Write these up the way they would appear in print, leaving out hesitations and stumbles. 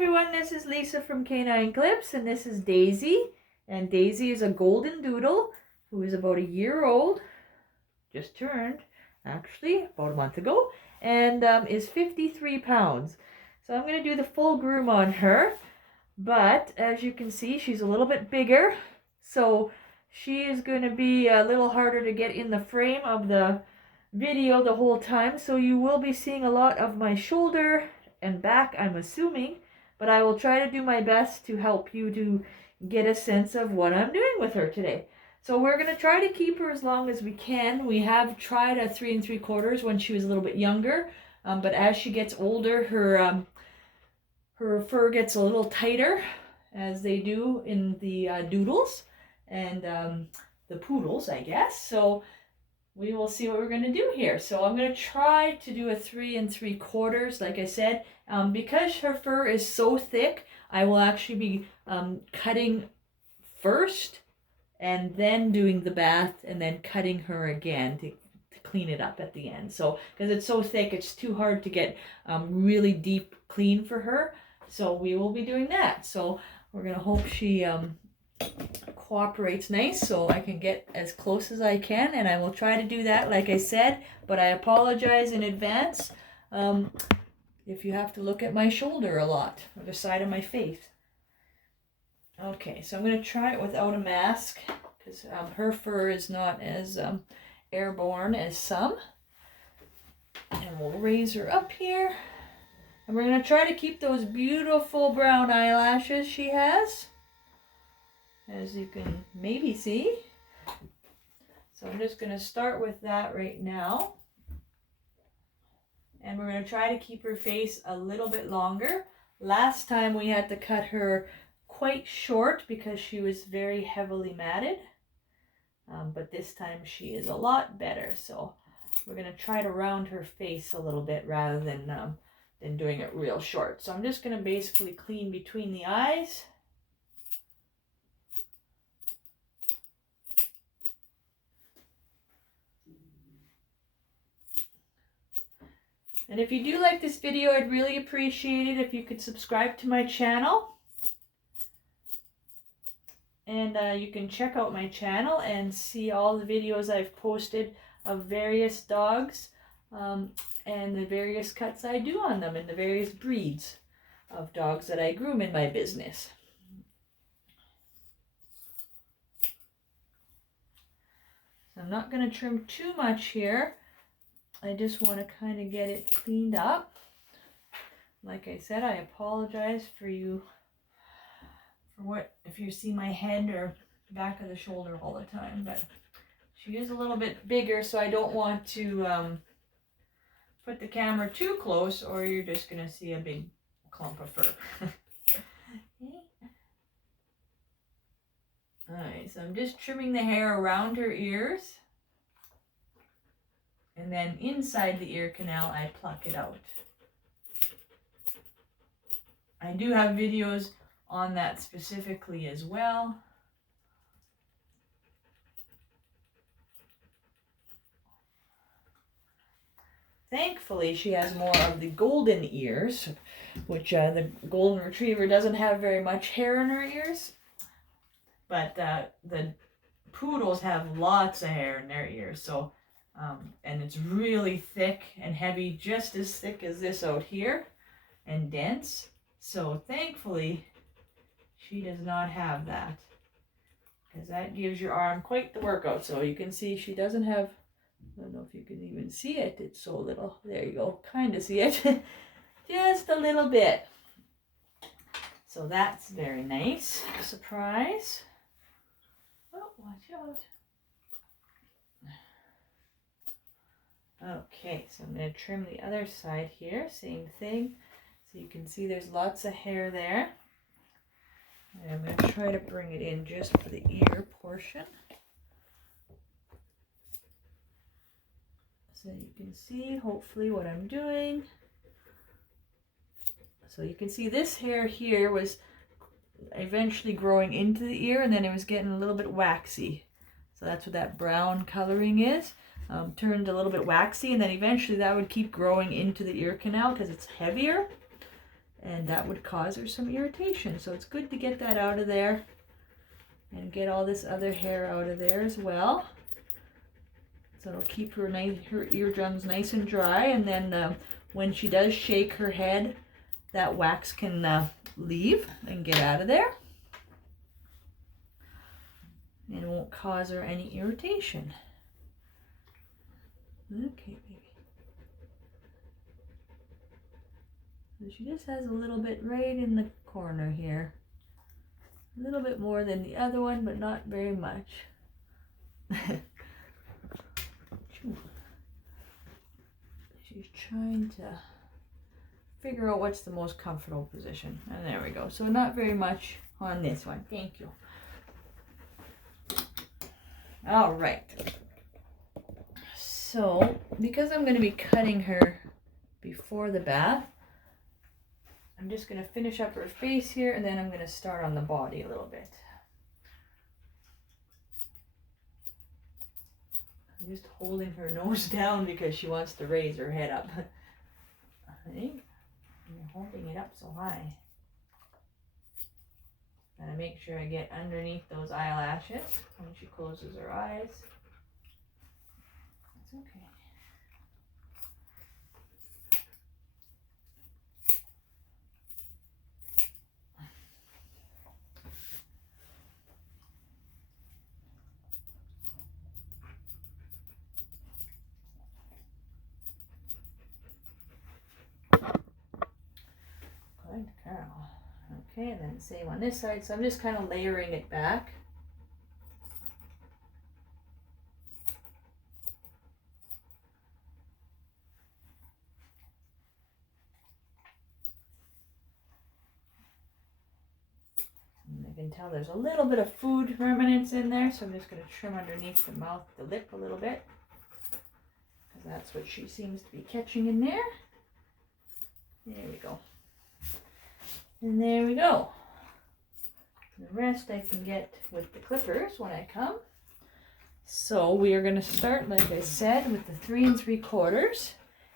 everyone, this is Lisa from Canine Clips, and this is Daisy. And Daisy is a Golden Doodle who is about a year old, just turned, actually, about a month ago, and is 53 pounds. So I'm going to do the full groom on her, but as you can see, she's a little bit bigger, so she is going to be a little harder to get in the frame of the video the whole time, so you will be seeing a lot of my shoulder and back, I'm assuming, but I will try to do my best to help you to get a sense of what I'm doing with her today. So we're going to try to keep her as long as we can. We have tried a 3 3/4 when she was a little bit younger, but as she gets older, her fur gets a little tighter, as they do in the doodles and the poodles, I guess. So we will see what we're going to do here. So I'm going to try to do a 3 3/4, like I said. Because her fur is so thick, I will actually be cutting first and then doing the bath and then cutting her again to clean it up at the end. So because it's so thick, it's too hard to get really deep clean for her. So we will be doing that. So we're going to hope she cooperates nice so I can get as close as I can, and I will try to do that like I said, but I apologize in advance if you have to look at my shoulder a lot or the side of my face. Okay, so I'm going to try it without a mask because her fur is not as airborne as some. And we'll raise her up here, and we're going to try to keep those beautiful brown eyelashes she has, as you can maybe see. So I'm just going to start with that right now. And we're going to try to keep her face a little bit longer. Last time we had to cut her quite short because she was very heavily matted. But this time she is a lot better. So we're going to try to round her face a little bit rather than doing it real short. So I'm just going to basically clean between the eyes. And if you do like this video, I'd really appreciate it if you could subscribe to my channel. And you can check out my channel and see all the videos I've posted of various dogs and the various cuts I do on them and the various breeds of dogs that I groom in my business. So I'm not going to trim too much here. I just want to kind of get it cleaned up. Like I said, I apologize for you if you see my head or back of the shoulder all the time, but she is a little bit bigger, so I don't want to put the camera too close or you're just going to see a big clump of fur. Alright, so I'm just trimming the hair around her ears. And then inside the ear canal, I pluck it out. I do have videos on that specifically as well. Thankfully, she has more of the golden ears, which the golden retriever doesn't have very much hair in her ears. But the poodles have lots of hair in their ears, so and it's really thick and heavy, just as thick as this out here, and dense. So thankfully, she does not have that, because that gives your arm quite the workout. So you can see she doesn't have, I don't know if you can even see it, it's so little. There you go, kind of see it. Just a little bit. So that's very nice. Surprise. Oh, watch out. Okay, so I'm going to trim the other side here, same thing. So you can see there's lots of hair there. And I'm going to try to bring it in just for the ear portion. So you can see hopefully what I'm doing. So you can see this hair here was eventually growing into the ear, and then it was getting a little bit waxy. So that's what that brown coloring is. Turned a little bit waxy, and then eventually that would keep growing into the ear canal because it's heavier. and that would cause her some irritation. So it's good to get that out of there and get all this other hair out of there as well. So it'll keep her eardrums nice and dry, and then when she does shake her head, that wax can leave and get out of there. And it won't cause her any irritation. Okay, baby. So she just has a little bit right in the corner here. A little bit more than the other one, but not very much. She's trying to figure out what's the most comfortable position. And there we go. So not very much on this one. Thank you. All right. So because I'm going to be cutting her before the bath, I'm just going to finish up her face here, and then I'm going to start on the body a little bit. I'm just holding her nose down because she wants to raise her head up. Honey, you're holding it up so high. Gotta make sure I get underneath those eyelashes when she closes her eyes. That's okay. Good girl. Okay, and then same on this side. So I'm just kind of layering it back. And I can tell there's a little bit of food remnants in there, so I'm just going to trim underneath the mouth, the lip a little bit, because that's what she seems to be catching in there. There we go. And there we go. The rest I can get with the clippers when I come. So we are going to start, like I said, with the 3 3/4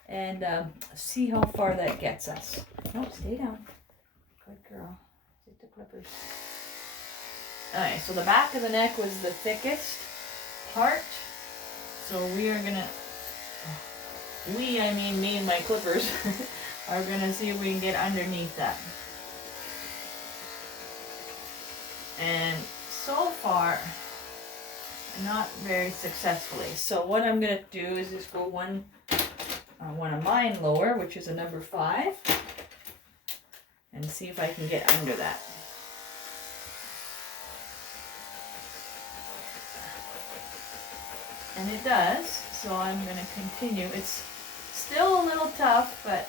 and see how far that gets us. No, stay down. Good girl. Take the clippers. Alright, so the back of the neck was the thickest part. So we are going to, I mean me and my clippers, are going to see if we can get underneath that. And so far, not very successfully. So what I'm going to do is just go one of mine lower, which is a number 5, and see if I can get under that. And it does, so I'm going to continue. It's still a little tough, but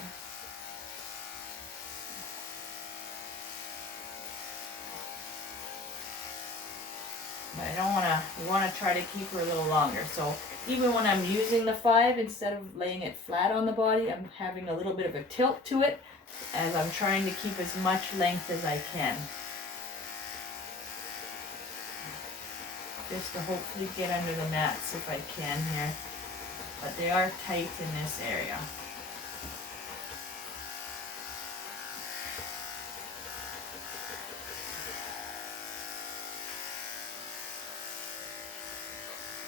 I don't want to, we want to try to keep her a little longer. So even when I'm using the 5, instead of laying it flat on the body, I'm having a little bit of a tilt to it as I'm trying to keep as much length as I can. Just to hopefully get under the mats if I can here. But they are tight in this area.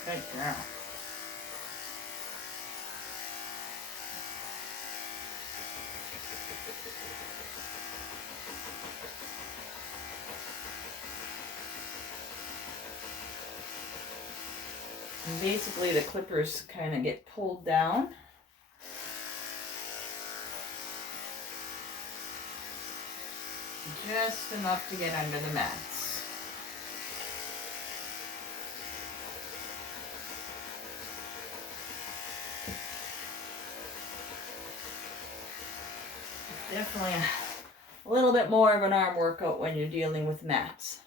Good girl. And basically the clippers kind of get pulled down. Just enough to get under the mats. Definitely a little bit more of an arm workout when you're dealing with mats.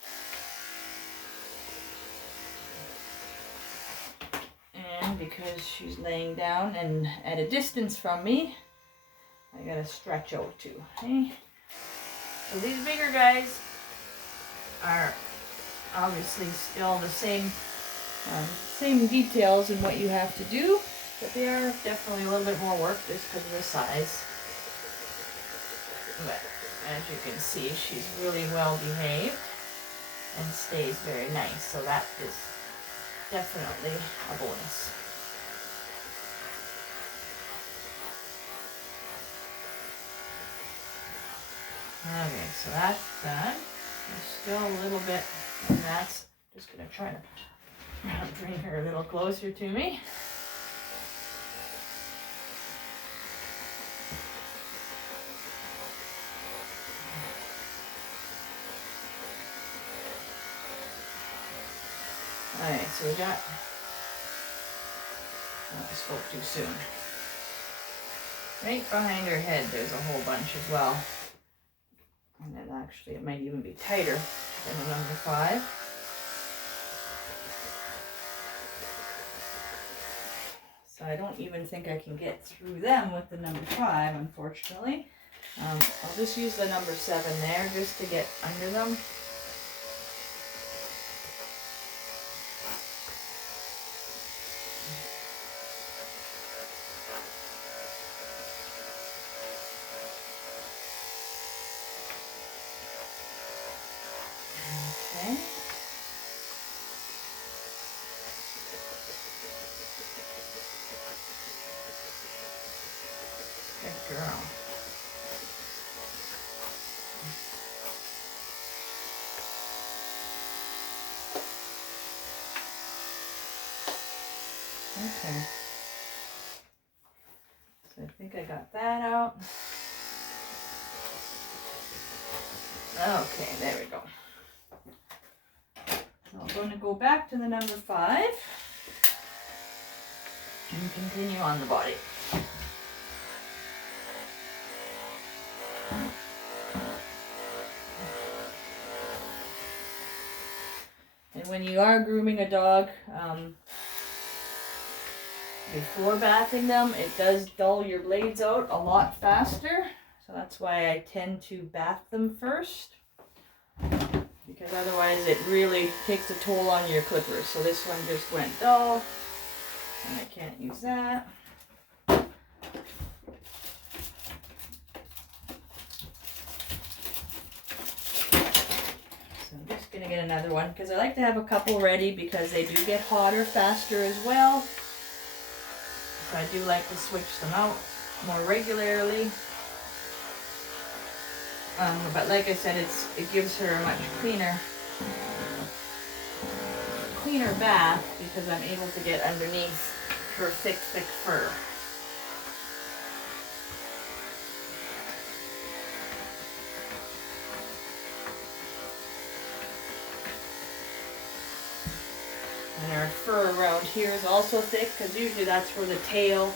And because she's laying down and at a distance from me, I gotta stretch out too. Okay? So these bigger guys are obviously still the same details in what you have to do, but they are definitely a little bit more work just because of the size. But As you can see, she's really well behaved and stays very nice, so that is definitely a bonus. Okay, so that's done. There's still a little bit, and that's just going to try to bring her a little closer to me. Alright, so we got, oh, I spoke too soon. Right behind her head there's a whole bunch as well. And then actually it might even be tighter than the number 5. So I don't even think I can get through them with the number 5, unfortunately. I'll just use the number 7 there just to get under them. Okay. Good girl. Okay. So I think I got that out. Okay, there we go. So I'm going to go back to the number 5 and continue on the body. And when you are grooming a dog, before bathing them, it does dull your blades out a lot faster. So that's why I tend to bath them first, because otherwise it really takes a toll on your clippers. So this one just went dull, and I can't use that. So I'm just going to get another one, because I like to have a couple ready because they do get hotter faster as well. So I do like to switch them out more regularly. But like I said, it gives her a much cleaner bath because I'm able to get underneath her thick fur. And her fur around here is also thick because usually that's where the tail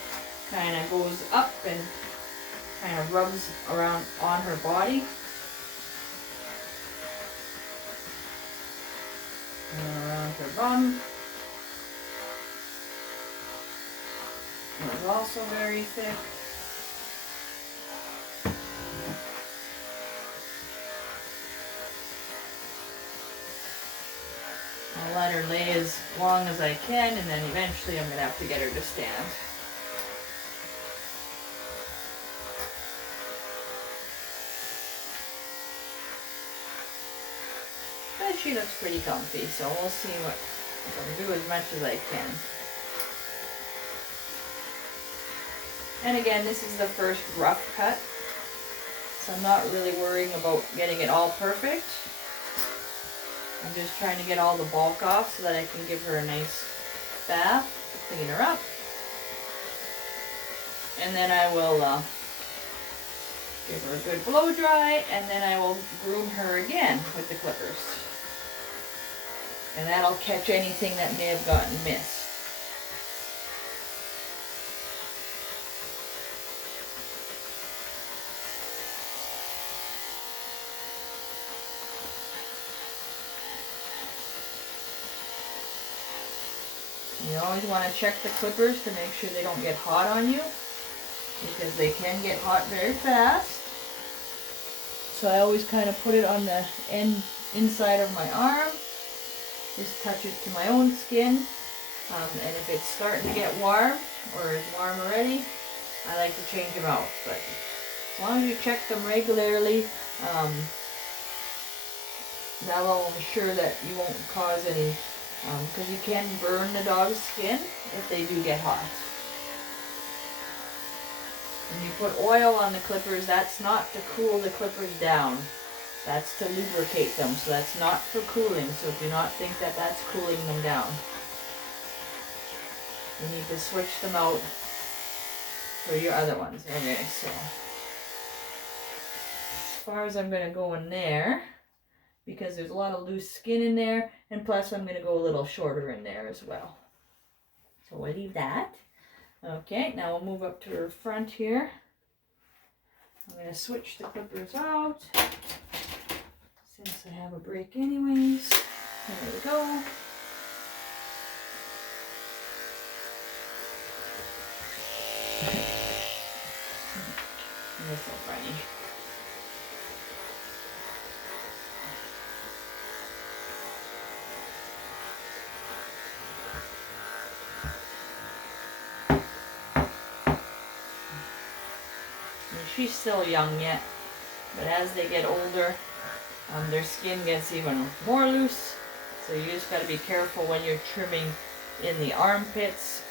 kind of goes up and kind of rubs around on her body. And around her bum. It's also very thick. I'll let her lay as long as I can, and then eventually I'm going to have to get her to stand. But she looks pretty comfy, so we'll see what I can do as much as I can. And again, this is the first rough cut, so I'm not really worrying about getting it all perfect. I'm just trying to get all the bulk off so that I can give her a nice bath to clean her up. And then I will give her a good blow dry, and then I will groom her again with the clippers. And that'll catch anything that may have gotten missed. You always want to check the clippers to make sure they don't get hot on you, because they can get hot very fast. So I always kind of put it on the inside of my arm, just touch it to my own skin, and if it's starting to get warm or is warm already, I like to change them out. But as long as you check them regularly, That will ensure that you won't cause any, because you can burn the dog's skin if they do get hot. When you put oil on the clippers, that's not to cool the clippers down. That's to lubricate them, so that's not for cooling. So do not think that that's cooling them down. You need to switch them out for your other ones. Okay, so as far as I'm going to go in there, because there's a lot of loose skin in there, and plus I'm going to go a little shorter in there as well. So we'll leave that. Okay, now we'll move up to her front here. I'm going to switch the clippers out, since I have a break anyways. There we go. That's so funny. She's still young yet, but as they get older, their skin gets even more loose. So you just got to be careful when you're trimming in the armpits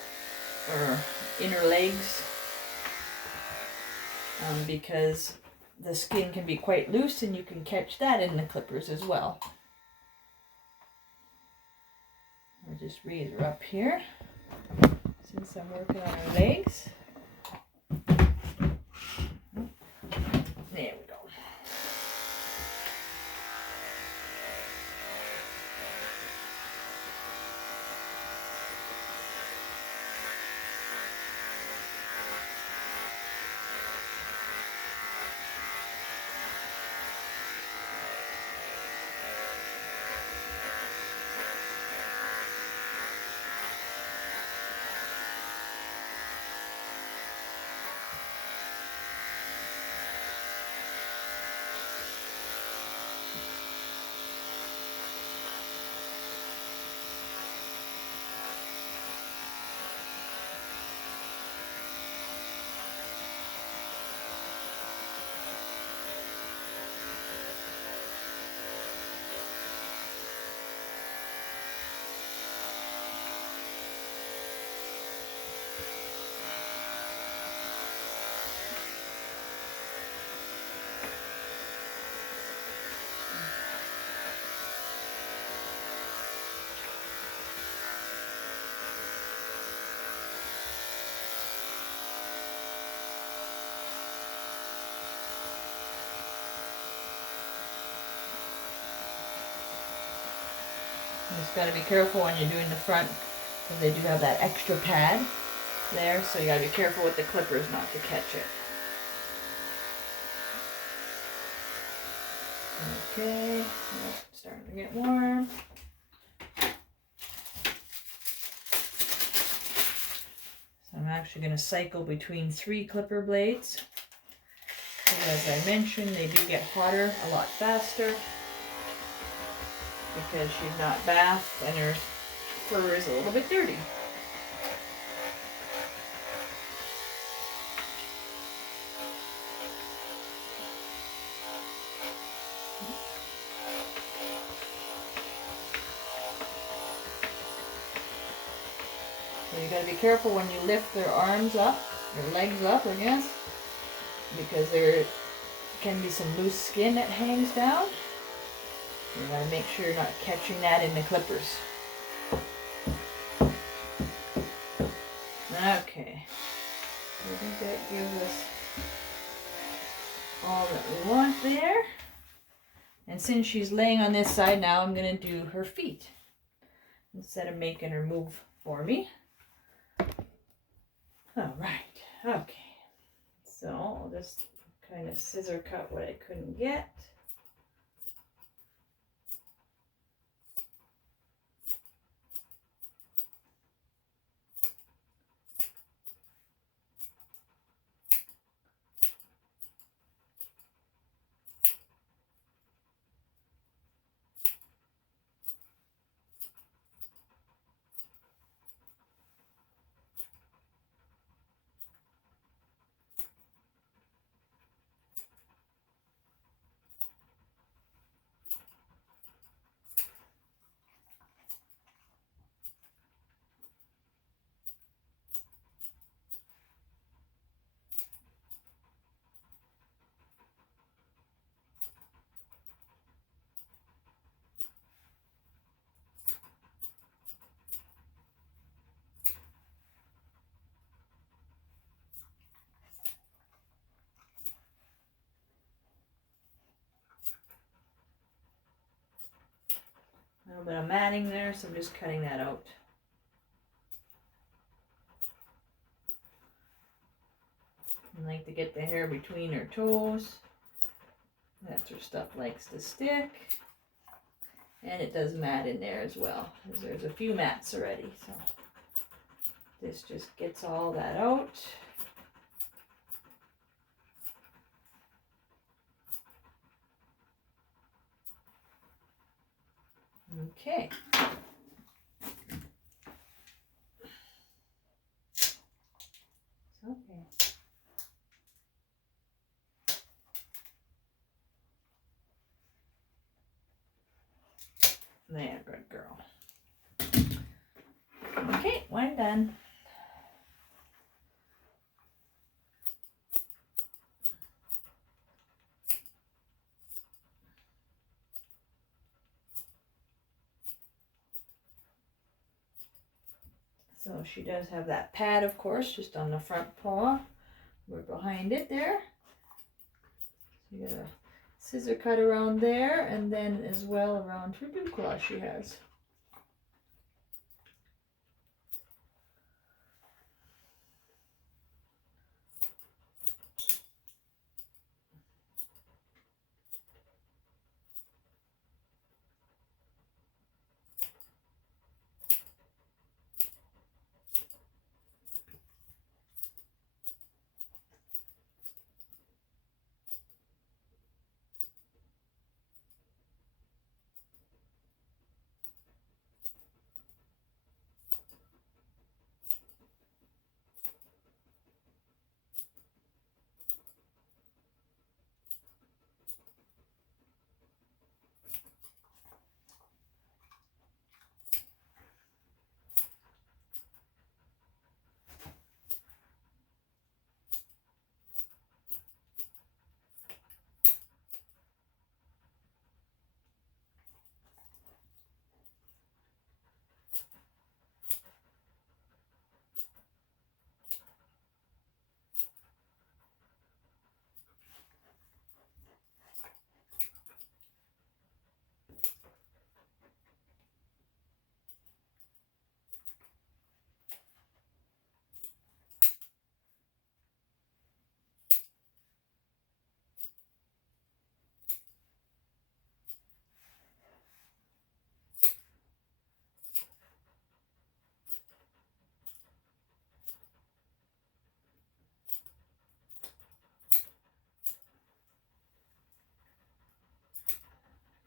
or inner legs, because the skin can be quite loose and you can catch that in the clippers as well. I'll just raise her up here since I'm working on her legs. There we go. You just got to be careful when you're doing the front, because they do have that extra pad there, so you got to be careful with the clippers not to catch it. Okay, it's starting to get warm. So I'm actually going to cycle between 3 clipper blades. As I mentioned, they do get hotter a lot faster, because she's not bathed and her fur is a little bit dirty. So you gotta be careful when you lift their arms up, their legs up, I guess, because there can be some loose skin that hangs down. You gotta make sure you're not catching that in the clippers. Okay. I think that gives us all that we want there. And since she's laying on this side now, I'm gonna do her feet instead of making her move for me. All right, okay. So I'll just kind of scissor cut what I couldn't get. A little bit of matting there, so I'm just cutting that out. I like to get the hair between her toes. That's where stuff likes to stick. And it does mat in there as well, because there's a few mats already. So this just gets all that out. Okay. Okay. There, good girl. Okay, one done. So she does have that pad, of course, just on the front paw. We're behind it there. So you got a scissor cut around there, and then as well around her dew claw she has.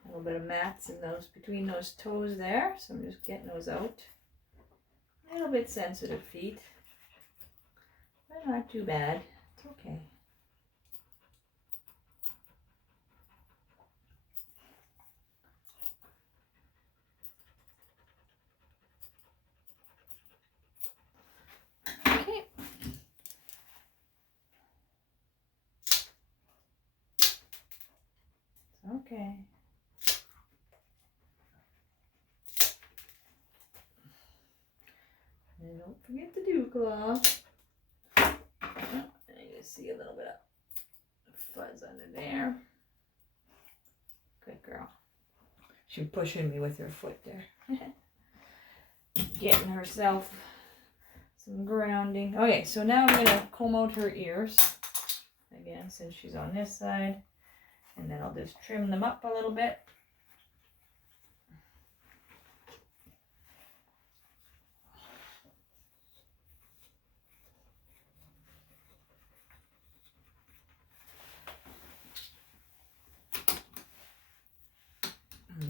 A little bit of mats in those between those toes there, so I'm just getting those out. A little bit sensitive feet, but not too bad. It's okay. Okay. Okay. And don't forget the dew claw. Oh, and you can see a little bit of fuzz under there. Good girl. She's pushing me with her foot there. Getting herself some grounding. Okay, so now I'm going to comb out her ears. Again, since she's on this side. And then I'll just trim them up a little bit.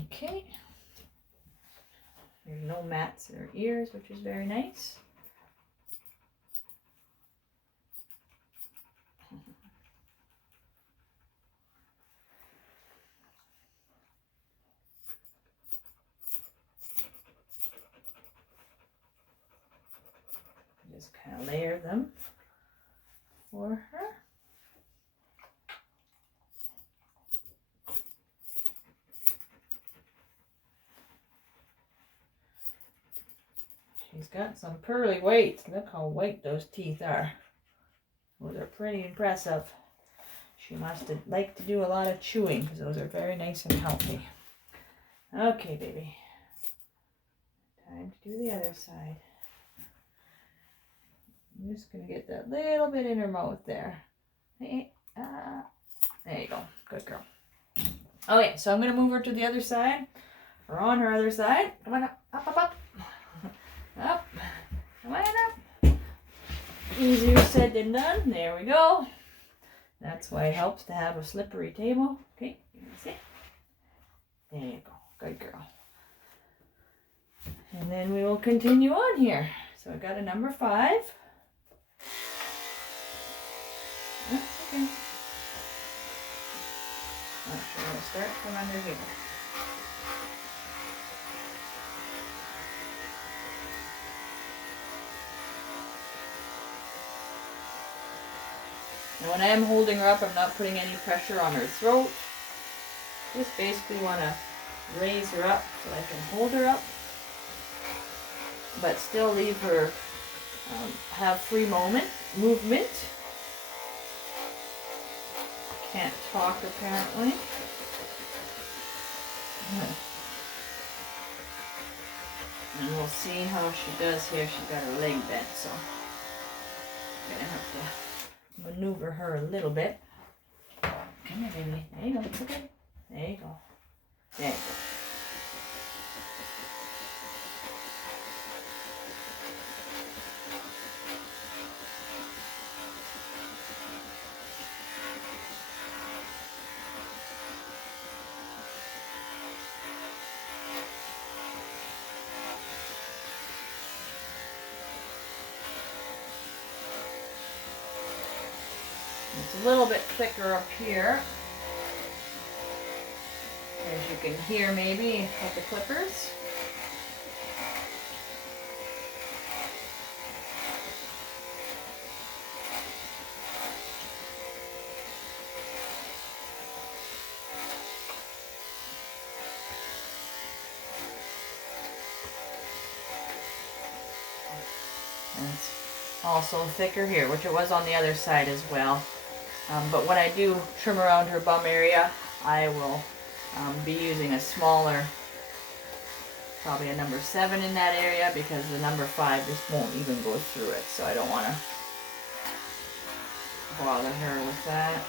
Okay. There's no mats in her ears, which is very nice. Just kind of layer them for her. She's got some pearly white. Look how white those teeth are. Those are pretty impressive. She must have liked to do a lot of chewing because those are very nice and healthy. Okay, baby. Time to do the other side. I'm just going to get that little bit in her mouth there. Hey, there you go. Good girl. Okay, so I'm going to move her to the other side. Or on her other side. Come on up, up, up, up. Up. Come on up. Easier said than done. There we go. That's why it helps to have a slippery table. Okay, you can sit. There you go. Good girl. And then we will continue on here. So I got a number 5. That's okay. Actually, we'll start from under here. Now when I am holding her up, I'm not putting any pressure on her throat. Just basically want to raise her up so I can hold her up, but still leave her have free movement. Can't talk apparently. And we'll see how she does here. She's got her leg bent, so I'm gonna have to maneuver her a little bit. Come here, baby. There you go. It's okay. There you go. There you go. It's a little bit thicker up here, as you can hear maybe with the clippers. And it's also thicker here, which it was on the other side as well. But when I do trim around her bum area, I will be using a smaller, probably a number 7 in that area, because the number 5 just won't even go through it. So I don't want to bother her with that.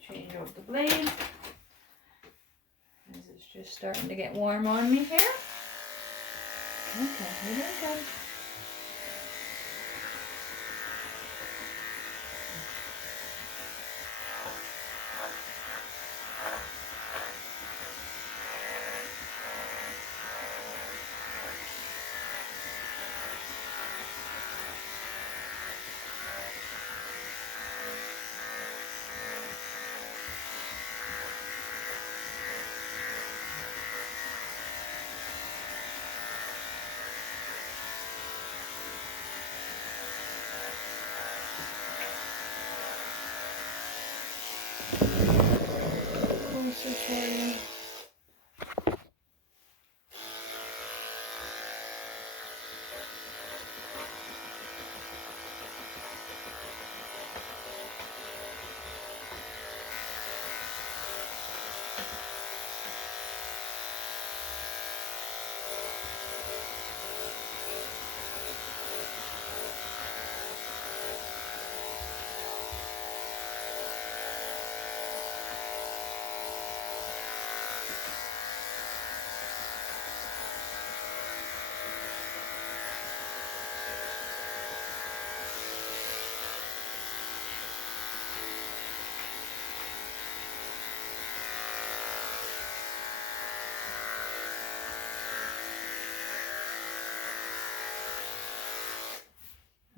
Change out the blade, as it's just starting to get warm on me here. Okay, here it goes.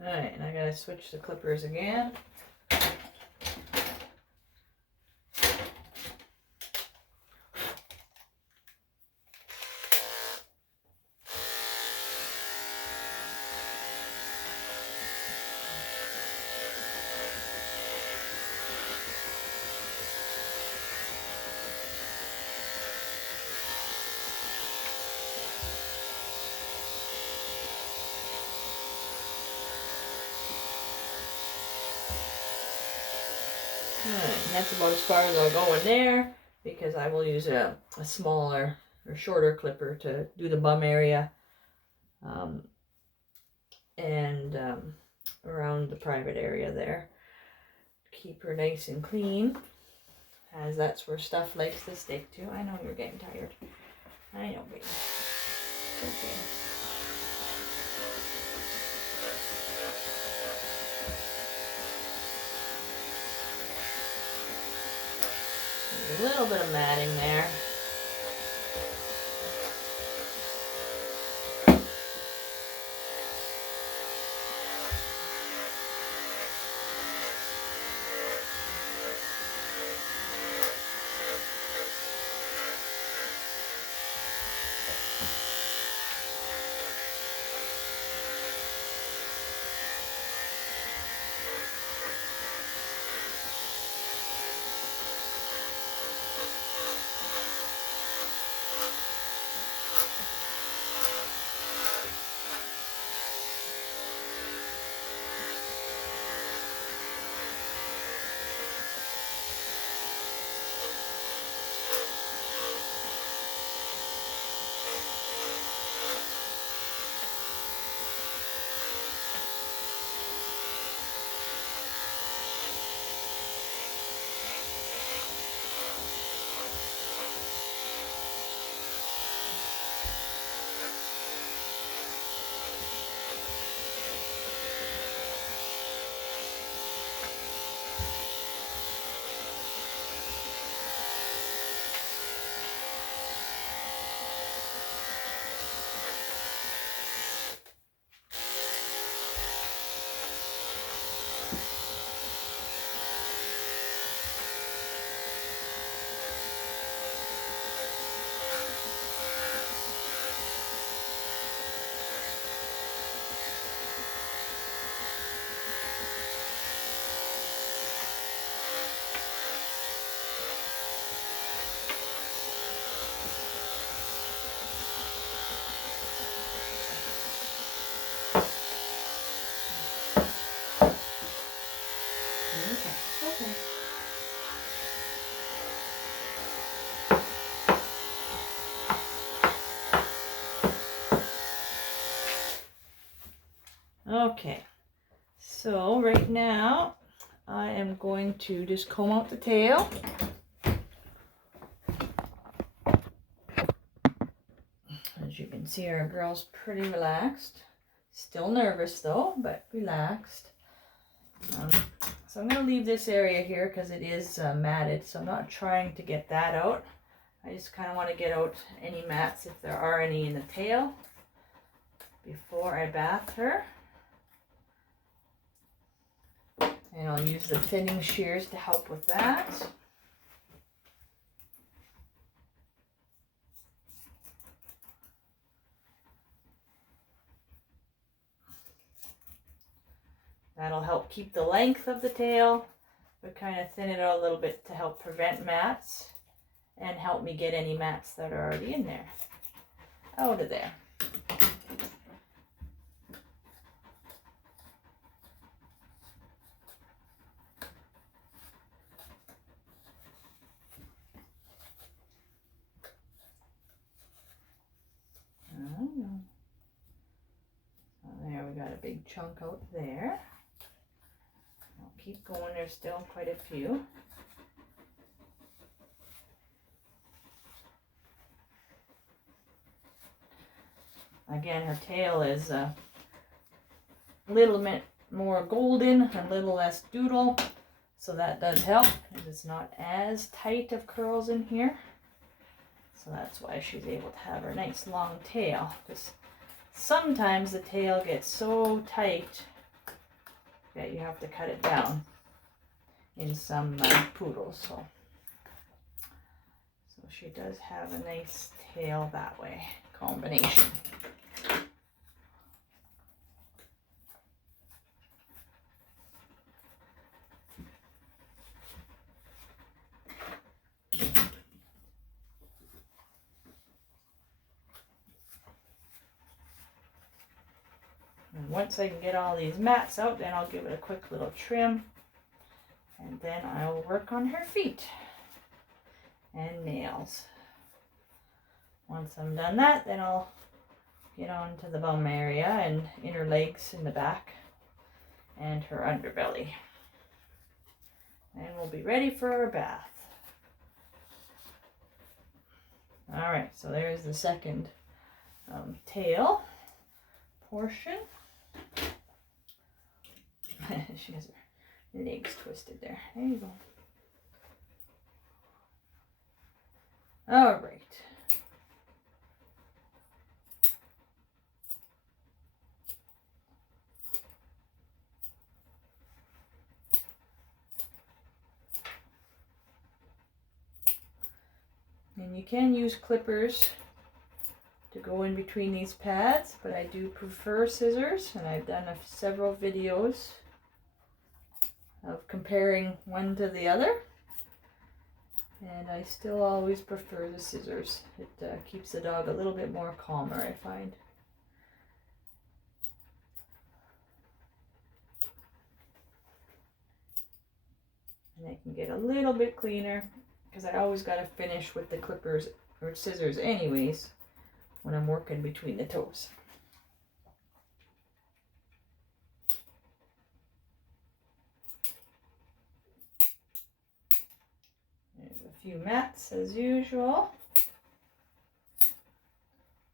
Alright, and I gotta switch the clippers again. Alright, and that's about as far as I'll go in there because I will use a smaller or shorter clipper to do the bum area and around the private area there. Keep her nice and clean, as that's where stuff likes to stick to. I know you're getting tired. I know, baby. Okay. A little bit of matting there. Okay, so right now I am going to just comb out the tail. As you can see, our girl's pretty relaxed. Still nervous though, but relaxed. So I'm going to leave this area here because it is matted, so I'm not trying to get that out. I just kind of want to get out any mats, if there are any, in the tail before I bath her. And I'll use the thinning shears to help with that. That'll help keep the length of the tail, but kind of thin it out a little bit to help prevent mats and help me get any mats that are already in there out of there. There, we got a big chunk out there. I'll keep going, there's still quite a few. Again, her tail is a little bit more golden, a little less doodle, so that does help because it's not as tight of curls in here. So that's why she's able to have her nice long tail. Because sometimes the tail gets so tight Yeah, you have to cut it down in some poodles. So she does have a nice tail that way combination. And once I can get all these mats out, then I'll give it a quick little trim, and then I'll work on her feet and nails. Once I'm done that, then I'll get on to the bum area and inner legs in the back and her underbelly. And we'll be ready for our bath. All right, so there's the second tail portion. She has her legs twisted there. There you go. All right. And you can use clippers to go in between these pads, but I do prefer scissors, and I've done several videos of comparing one to the other, and I still always prefer the scissors. It keeps the dog a little bit more calmer, I find. And they can get a little bit cleaner because I always got to finish with the clippers or scissors anyways when I'm working between the toes. There's a few mats as usual.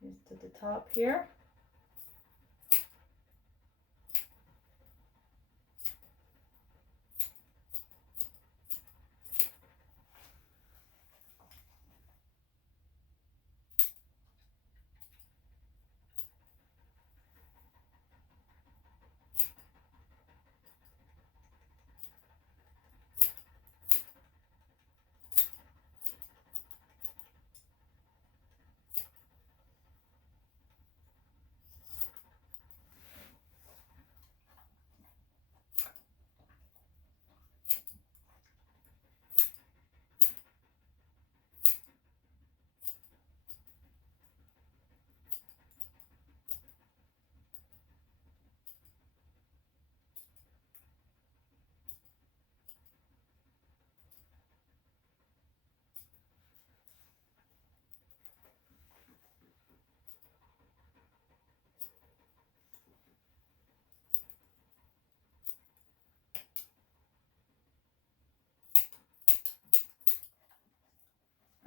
Just to the top here.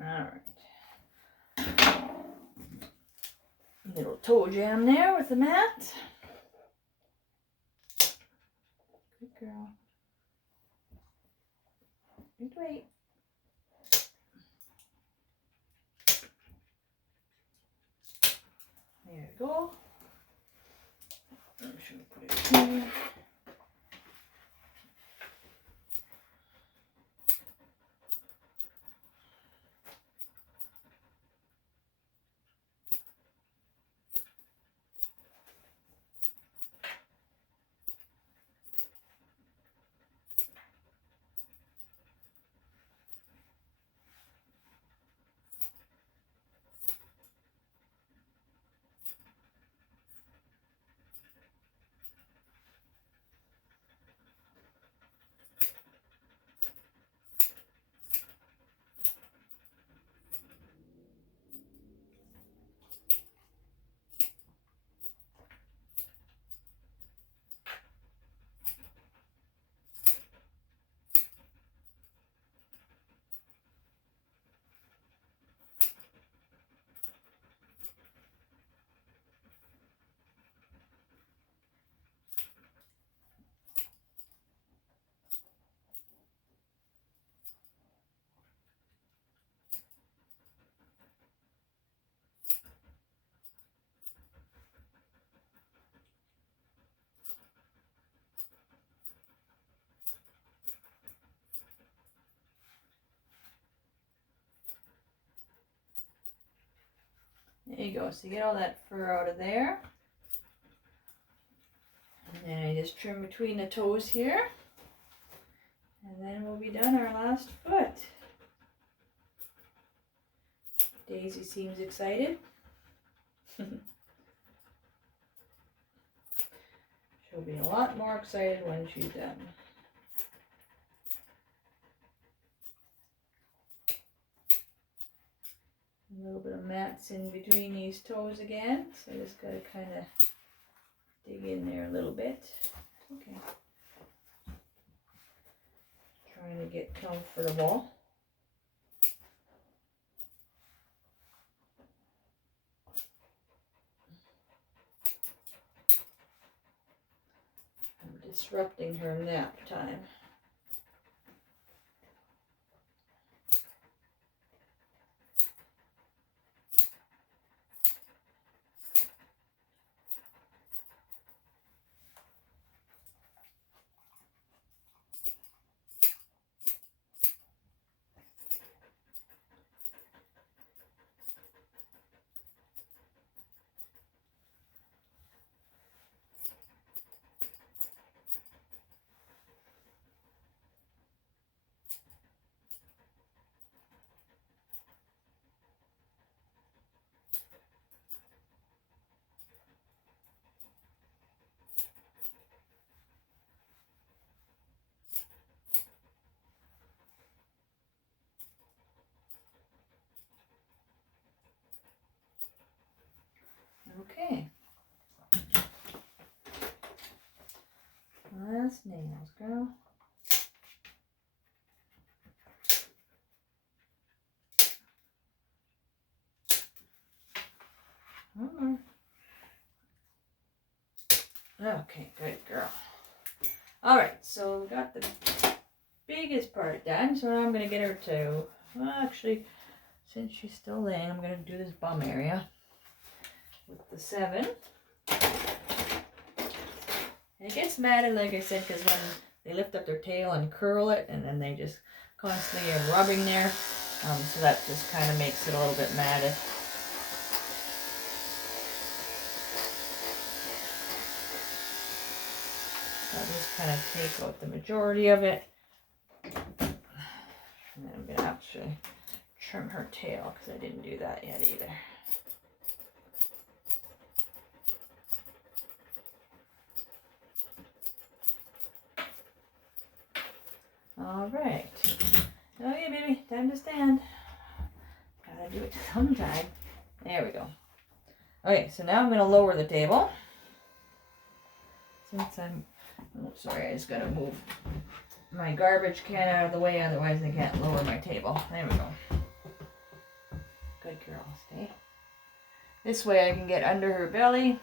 Alright. Little toe jam there with the mat. Good girl. Good wait. There you go. I'm just going to put it here. There you go. So you get all that fur out of there. And then I just trim between the toes here. And then we'll be done our last foot. Daisy seems excited. She'll be a lot more excited when she's done. A little bit of mats in between these toes again, so I just gotta kind of dig in there a little bit. Okay. Trying to get comfortable. I'm disrupting her nap time. Okay. Last nails, girl. Okay, good girl. All right, so we got the biggest part done. So now I'm going to get her to, well, actually, since she's still laying, I'm going to do this bum area with the 7. And it gets matted, like I said, because when they lift up their tail and curl it, and then they just constantly are rubbing there. So that just kind of makes it a little bit matted. I'll just kind of take out the majority of it. And then I'm going to actually trim her tail because I didn't do that yet either. All right. Okay, baby, time to stand. Gotta do it sometime. There we go. Okay, so now I'm going to lower the table. Since I'm, oh, sorry, I just got to move my garbage can out of the way, otherwise I can't lower my table. There we go. Good girl, stay. This way I can get under her belly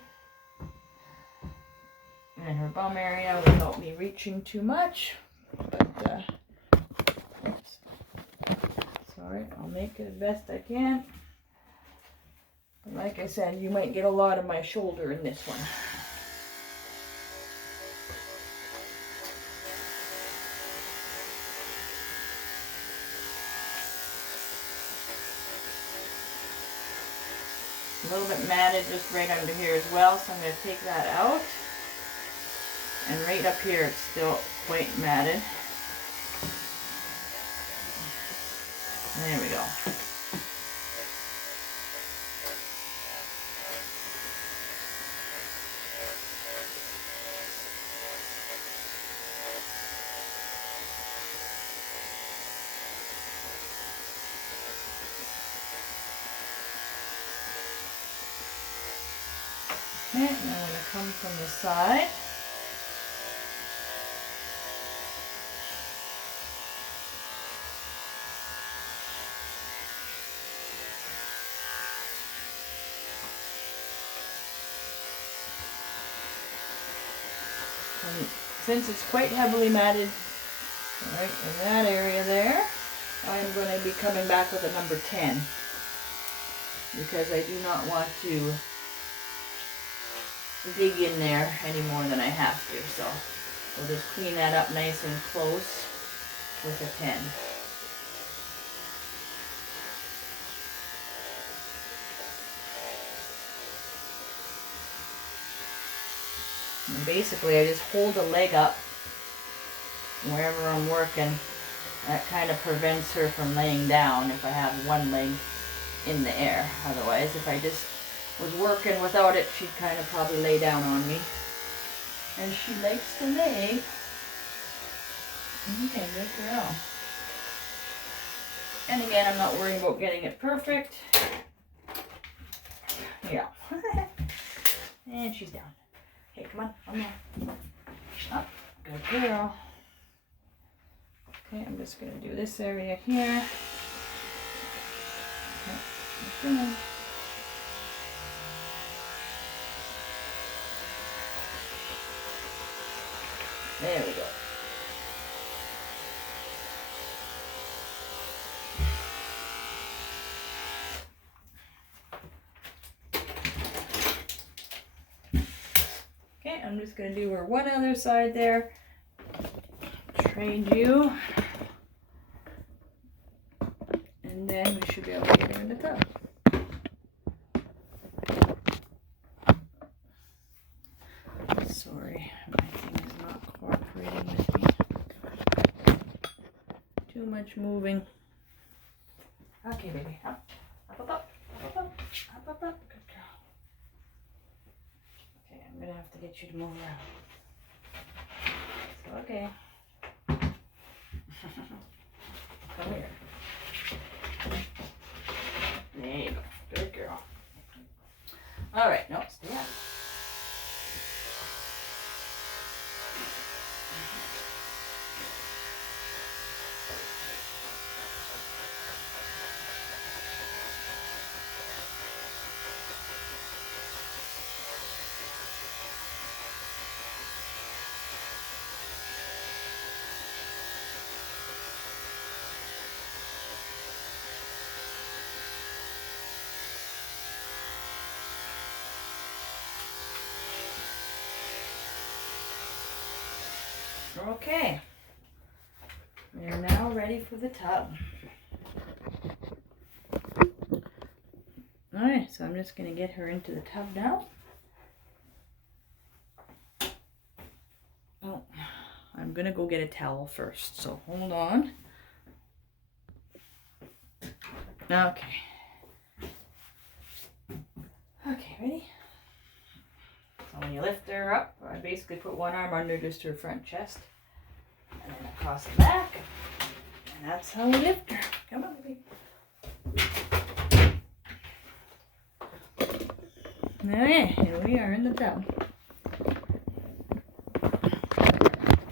and her bum area without me reaching too much. But, oops. Sorry, I'll make it the best I can. And like I said, you might get a lot of my shoulder in this one. A little bit matted just right under here as well, so I'm going to take that out. And right up here it's still quite matted. There we go. Okay, now I'm going to come from the side. And since it's quite heavily matted right in that area there, I'm going to be coming back with a number 10 because I do not want to dig in there any more than I have to. So we'll just clean that up nice and close with a 10. And basically, I just hold a leg up wherever I'm working. That kind of prevents her from laying down if I have one leg in the air. Otherwise, if I just was working without it, she'd kind of probably lay down on me. And she likes to lay. Okay, good girl. And again, I'm not worrying about getting it perfect. Yeah. And she's down. Okay, come on, come on. Up. Good girl. Okay, I'm just going to do this area here. Okay. There we go. Okay, I'm just going to do her one other side there. Trade you. And then we should be able to get her in the tub. Sorry, my thing is not cooperating with me. Too much moving. Okay, baby. Up, up, up, up, up, up, up, up, up. Good girl. Okay, I'm gonna have to get you to move around. So, okay. Come here. There you go. Good girl. All right, no, stay up. Okay, we're now ready for the tub. Alright, so I'm just going to get her into the tub now. Oh, I'm going to go get a towel first, so hold on. Okay. Okay, ready? So when you lift her up, I basically put one arm under just her front chest. And then across the back. And that's how we lift her. Come on, baby. Okay, here we are in the tub.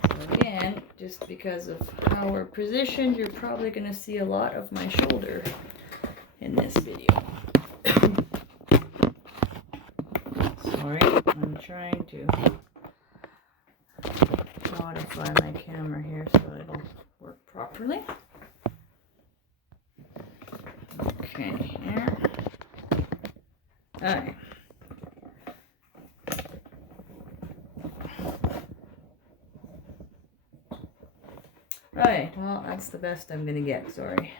So again, just because of how we're positioned, you're probably going to see a lot of my shoulder in this video. Sorry, I'm trying to modify my camera here so it'll work properly. Okay, here. Alright. Right, well, that's the best I'm gonna get, sorry.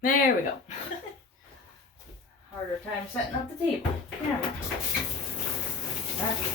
There we go. Harder time setting up the table. Camera. Okay.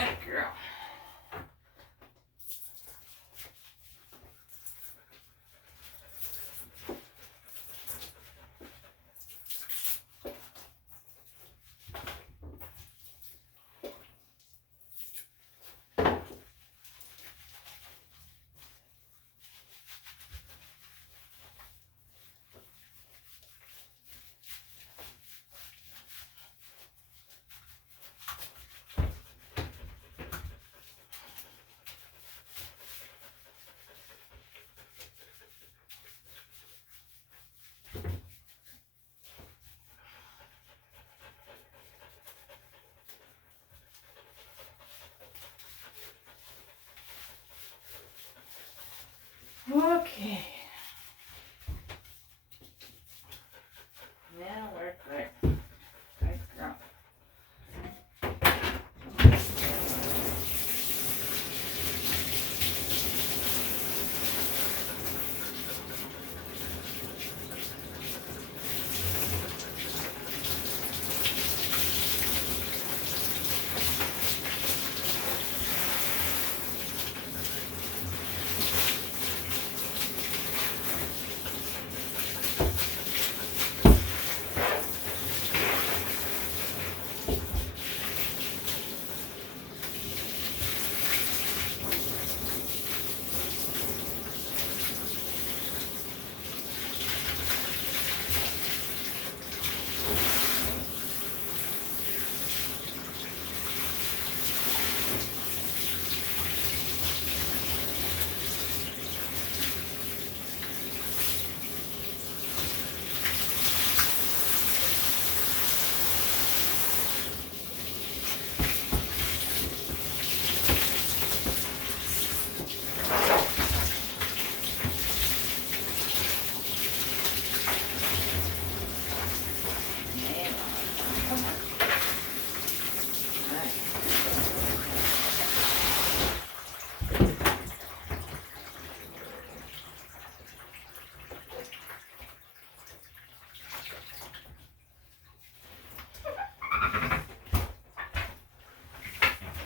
Good girl. Okay. Now we're good. Good girl.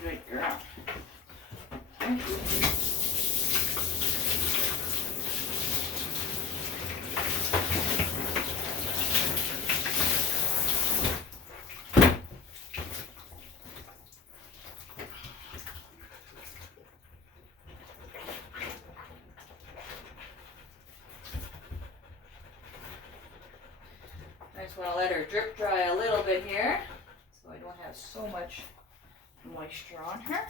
Good girl. I just want to let her drip dry a little bit here so I don't have so much moisture on her.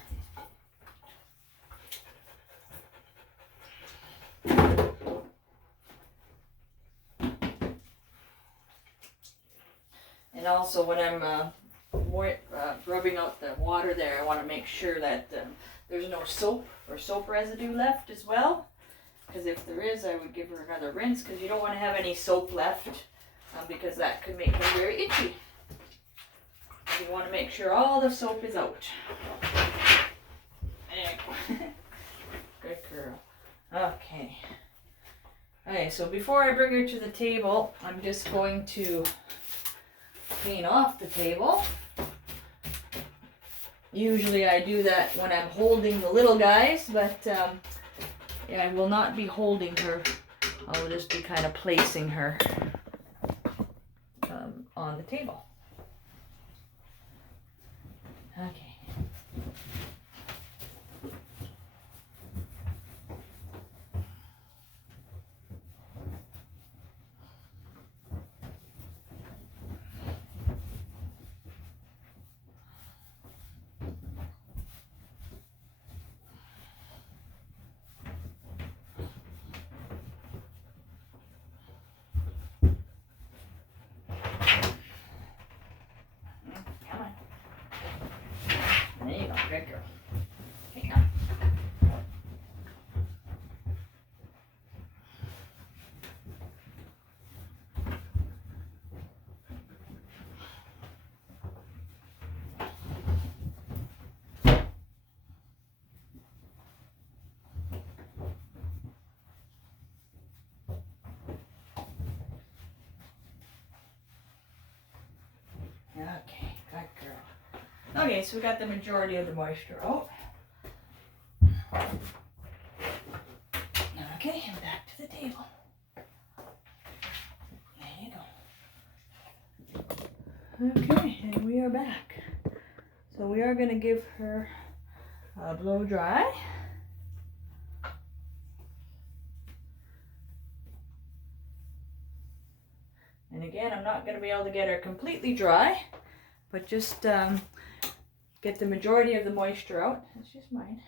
And also when I'm rubbing out the water there, I want to make sure that there's no soap or soap residue left as well. Because if there is, I would give her another rinse, because you don't want to have any soap left because that could make her very itchy. You want to make sure all the soap is out. There you go. Good girl. Okay. Okay, so before I bring her to the table, I'm just going to clean off the table. Usually I do that when I'm holding the little guys, but yeah, I will not be holding her. I'll just be kind of placing her on the table. Okay. Good girl. Okay, come. Okay, good girl. Okay, so we got the majority of the moisture out. Okay, and back to the table. There you go. Okay, and we are back. So we are going to give her a blow dry. And again, I'm not going to be able to get her completely dry, but just get the majority of the moisture out. That's just mine.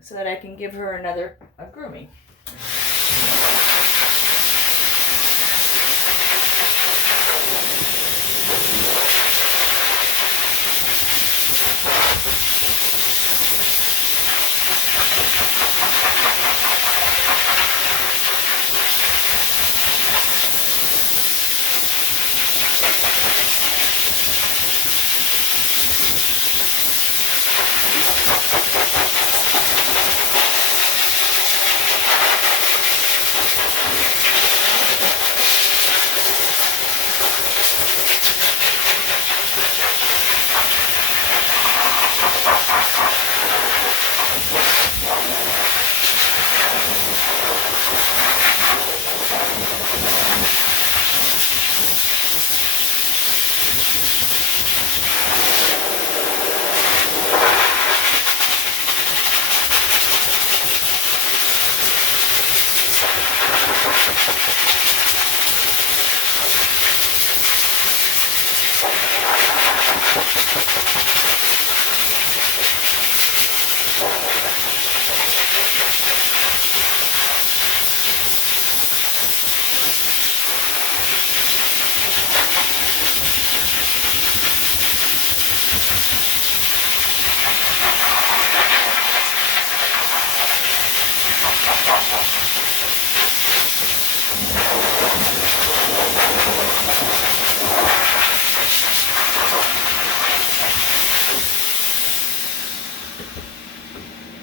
So that I can give her another grooming.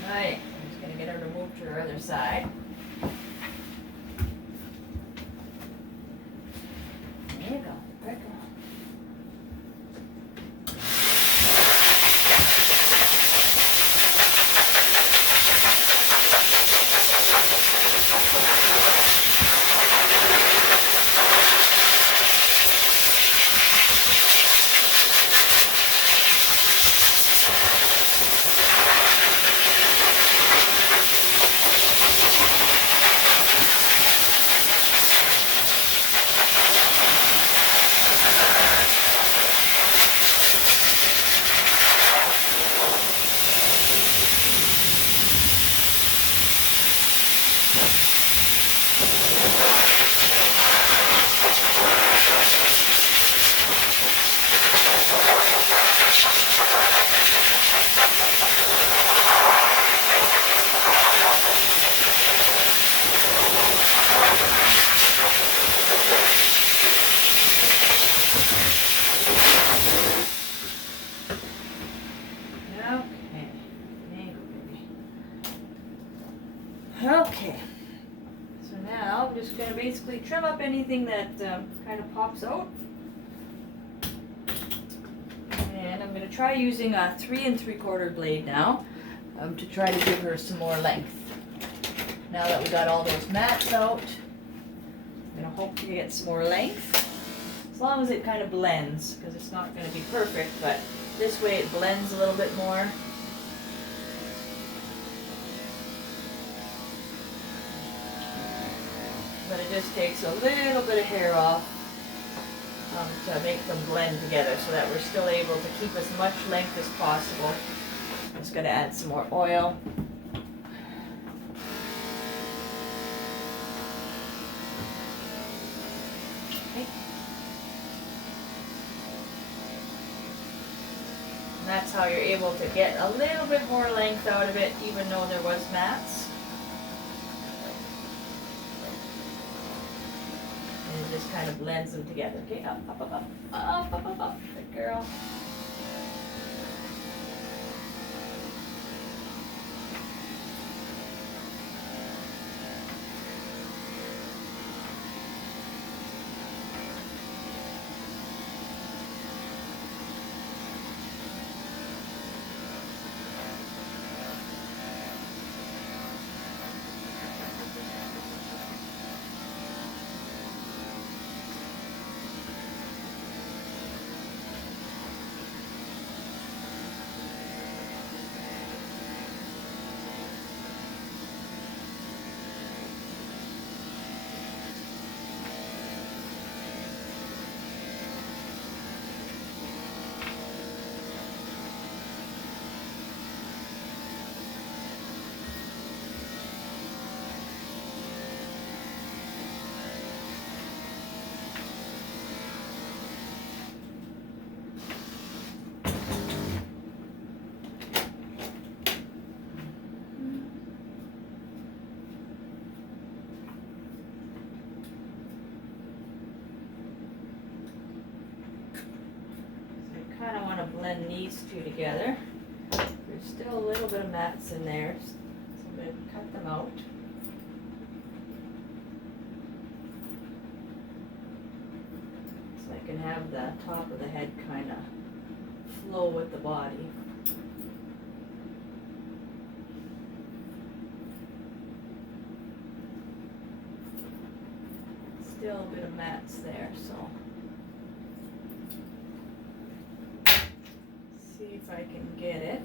Alright, I'm just going to get her to move to her other side. There you go. Right go. Okay, so now I'm just going to basically trim up anything that kind of pops out. And I'm going to try using a 3 3/4 blade now to try to give her some more length. Now that we got all those mats out, I'm going to hope to get some more length. As long as it kind of blends, because it's not going to be perfect, but this way it blends a little bit more. But it just takes a little bit of hair off to make them blend together so that we're still able to keep as much length as possible. I'm just going to add some more oil. Okay. And that's how you're able to get a little bit more length out of it even though there was mats. And it just kind of blends them together. Okay, up, up, up, up, up, up, up, up. Good girl. kind of want to blend these two together. There's still a little bit of mats in there, so I'm going to cut them out. So I can have the top of the head kind of flow with the body. Still a bit of mats there, so see if I can get it.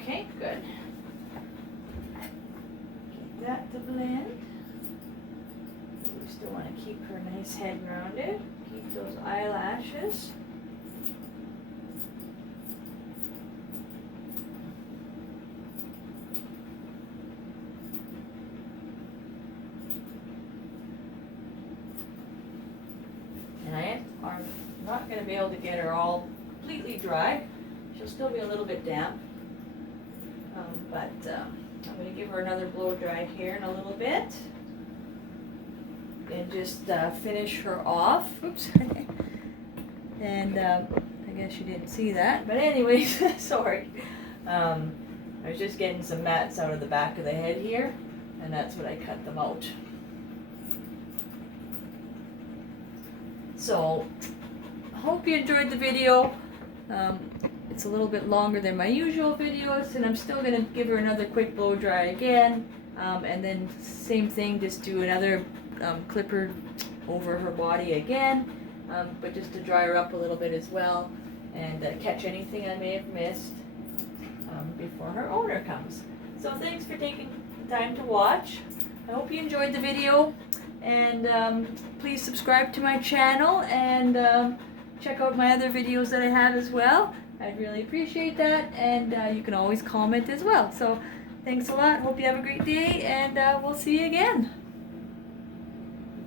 Okay, good. Get that to blend. We still want to keep her nice head rounded. Keep those eyelashes. And I'm not going to be able to get her all completely dry. She'll still be a little bit damp. But I'm going to give her another blow dry here in a little bit. And just finish her off. Oops. And I guess you didn't see that. But anyways, sorry. I was just getting some mats out of the back of the head here. And that's what I cut them out. So, I hope you enjoyed the video. It's a little bit longer than my usual videos, and I'm still going to give her another quick blow dry again, and then same thing, just do another clipper over her body again, but just to dry her up a little bit as well, and catch anything I may have missed before her owner comes. So thanks for taking the time to watch. I hope you enjoyed the video, and please subscribe to my channel, and check out my other videos that I have as well. I'd really appreciate that, and you can always comment as well. So thanks a lot. Hope you have a great day, and we'll see you again.